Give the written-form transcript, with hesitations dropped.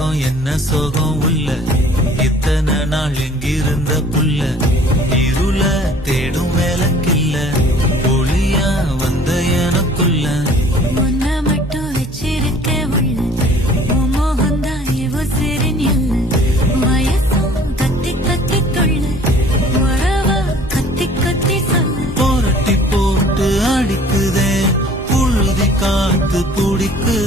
சோகம் என்ன சோகம் உள்ள இத்தனை நாள் எங்கிருந்த புள்ள இருள தேடும் வேலைக்கில்ல ஒளியா வந்த எனக்குள்ள உன்னை மட்டும் வச்சிருக்க உள்ள உன் மோகம்தான் இவ சிறுநில் வயசும் கத்தி கத்தி தொள்ள உறவா கத்தி கத்தி சொல்ல போரட்டி போட்டு அடிக்குதே புழுதி காத்து பிடிக்குதே